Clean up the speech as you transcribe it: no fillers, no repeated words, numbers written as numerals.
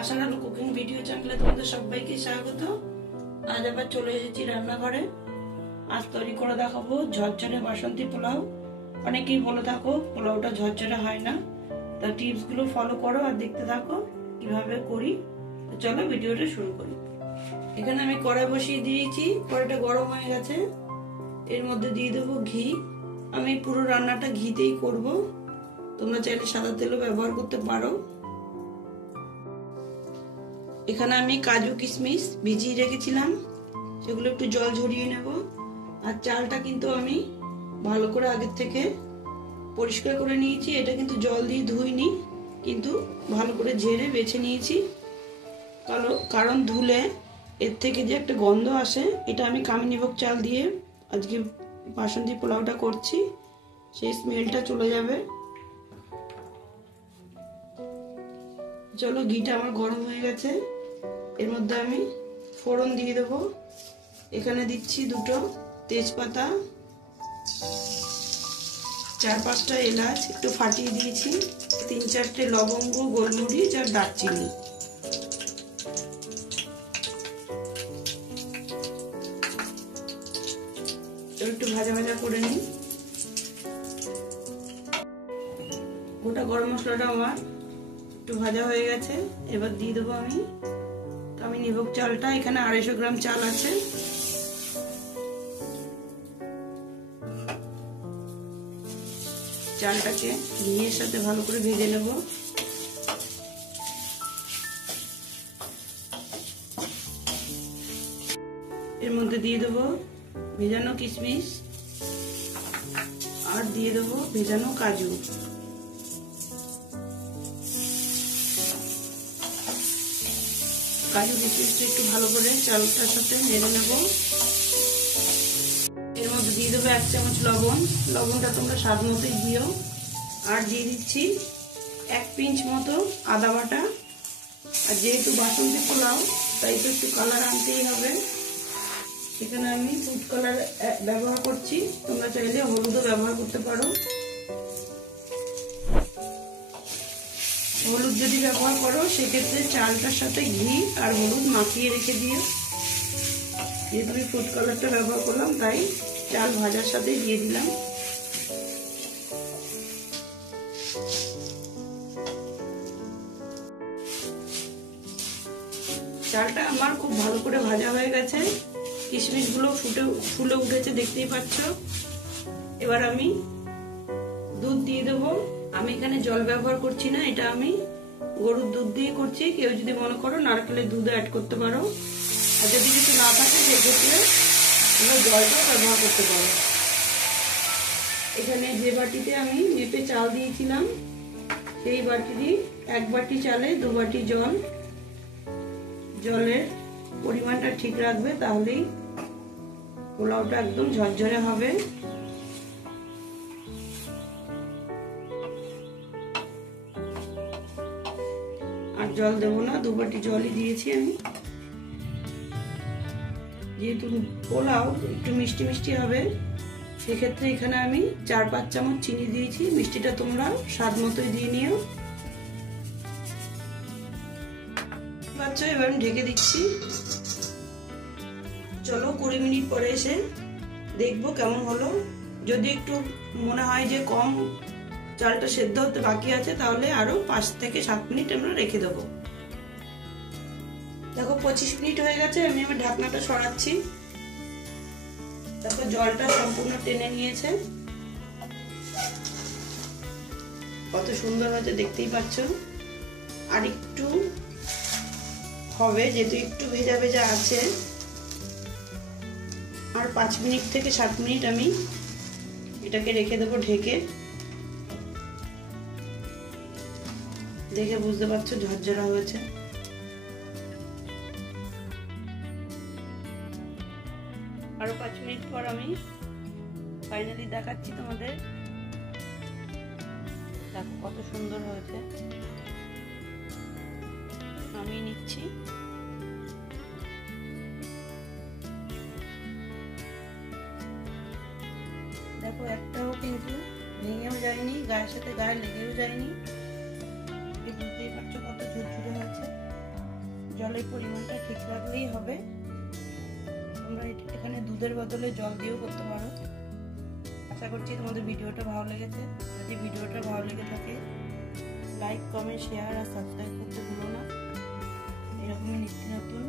আশা রাখো cooking video চ্যানেলে তোমাদের সবাইকে স্বাগত। আজ আবার চলে এসেছি রান্নাঘরে। আজ তৈরি করে দেখাবো ঝরঝরে বাসন্তী পোলাও। অনেকেই বলে থাকো পোলাওটা ঝরঝরে হয় না, তা টিপস গুলো ফলো করো আর দেখতে থাকো কিভাবে করি। তো চলো ভিডিওটা শুরু করি। এখানে আমি কড়াই বসিয়ে দিয়েছি, কড়াইটা গরম হয়ে গেছে। এর মধ্যে দিয়ে দেবো ঘি। আমি পুরো রান্নাটা ঘিতেই করব, তোমরা চাইলে সাদা তেলও ব্যবহার করতে পারো। এখানে আমি কাজু কিশমিশ ভিজিয়ে রেখেছিলাম, সেগুলো একটু জল ঝরিয়ে নেব। আর চালটা কিন্তু আমি ভালো করে আগের থেকে পরিষ্কার করে নিয়েছি। এটা কিন্তু জল দিয়ে ধুইনি, কিন্তু ভালো করে ঝেড়ে বেছে নিয়েছি। কারণ ধুলে এর থেকে যে একটা গন্ধ আসে, এটা আমি কামিনীভোগ চাল দিয়ে আজকে বাসন্তী পোলাওটা করছি, সেই স্মেলটা চলে যাবে। চলো, ঘিটা আমার গরম হয়ে গেছে। এর মধ্যে আমি ফোড়ন দিয়ে দেবো। এখানে দিচ্ছি দুটো তেজপাতা, 4-5টা এলাচ একটু ফাটিয়ে দিয়েছি, 3-4টে লবঙ্গ, গোলমরিচ আর দারচিনি। একটু ভাজা ভাজা করে নিই। গোটা গরম মশলাটা আমার একটু ভাজা হয়ে গেছে। এবার দিয়ে দেবো আমি কামিনীভোগ চালটা। এখানে 250 গ্রাম চাল আছে। চালটাকে ঘিয়ের সাথে ভালো করে ভেজে নেব। এর মধ্যে দিয়ে দেবো ভেজানো কিশমিশ আর দিয়ে দেবো ভেজানো কাজু। কাজু কিশমিশটা একটু ভালো করে চালটার সাথে নেড়ে নেব। এর মধ্যে দিয়ে দেবো 1 চামচ লবণ। লবণটা তোমরা স্বাদ মতোই দিও। আর দিয়ে দিচ্ছি 1 পিঞ্চ মতো আদা বাটা। আর যেহেতু বাসন্তী পোলাও, তাই তো একটু কালার আনতেই হবে। এখানে আমি ফুড কালার ব্যবহার করছি, তোমরা চাইলে হলুদও ব্যবহার করতে পারো। হলুদ যদি ব্যবহার করো, সেক্ষেত্রে চালটার সাথে ঘি আর হলুদ মাখিয়ে রেখে দিও। যেহেতু আমি ফুড কালারটা ব্যবহার করলাম, তাই চাল ভাজার সাথে দিয়ে দিলাম। চালটা আমার খুব ভালো করে ভাজা হয়ে গেছে, কিশমিশ গুলো ফুলে উঠেছে, দেখতেই পাচ্ছ। এবার আমি দুধ দিয়ে দেবো। আমি এখানে জল ব্যবহার করছি না, এটা আমি গরুর দুধ দিয়ে করছি। কেউ যদি মনে করো নারকেলের দুধ অ্যাড করতে পারো, আর যদি কিছু না থাকে সেক্ষেত্রে তোমরা জলটা ব্যবহার করতে পারো। এখানে যে বাটিতে আমি মেপে চাল দিয়েছিলাম, সেই বাটিরই 1 বাটি চালে 2 বাটি জল। জলের পরিমাণটা ঠিক রাখবে, তাহলেই পোলাওটা একদম ঝরঝরে হবে। আর জল দেবো না, 2 বাটি জলই দিয়েছি আমি। যেহেতু পোলাও একটু মিষ্টি মিষ্টি হবে, সেক্ষেত্রে এখানে আমি 4-5 চামচ চিনি দিয়েছি। মিষ্টিটা তোমরা স্বাদ মতোই দিয়ে নিও। আচ্ছা, এবার আমি ঢেকে দিচ্ছি। চলো 20 মিনিট পরে এসে দেখবো কেমন হলো। যদি একটু মনে হয় যে কম চালটা সেদ্ধ হতে বাকি আছে, তাহলে আরো 5 থেকে 7 মিনিট আমরা রেখে দেবো। দেখো 25 মিনিট হয়ে গেছে। আমি আমার ঢাকনাটা সরাচ্ছি। দেখো জলটা সম্পূর্ণ টেনে নিয়েছে, কত সুন্দর হয়েছে দেখতেই পাচ্ছ। আর একটু হবে, যেহেতু একটু ভেজা ভেজা আছে। আর 5 মিনিট থেকে 7 মিনিট আমি এটাকে রেখে দেবো ঢেকে। দেখে বুঝতে পারছো ঝরঝরা হয়েছে। আরো 5 মিনিট পর আমি ফাইনালি দেখাচ্ছি তোমাদের। দেখো কত সুন্দর হয়েছে। আমি নিচ্ছি। দেখো একটাও কিন্তু ভেঙেও যায়নি, গায়ের সাথে গায়ে লেগেও যায়নি। বুঝতেই পারছো কত ঝুরঝুরে হয়েছে। জলের পরিমাণটা ঠিক রাখলেই হবে। তোমরা এখানে দুধের বদলে জল দিয়েও করতে পারো। আশা করছি তোমাদের ভিডিওটা ভালো লেগেছে। যদি ভিডিওটা ভালো লেগে থাকে লাইক, কমেন্ট, শেয়ার আর সাবস্ক্রাইব করতে ভুলো না। এরকমই নিত্য নতুন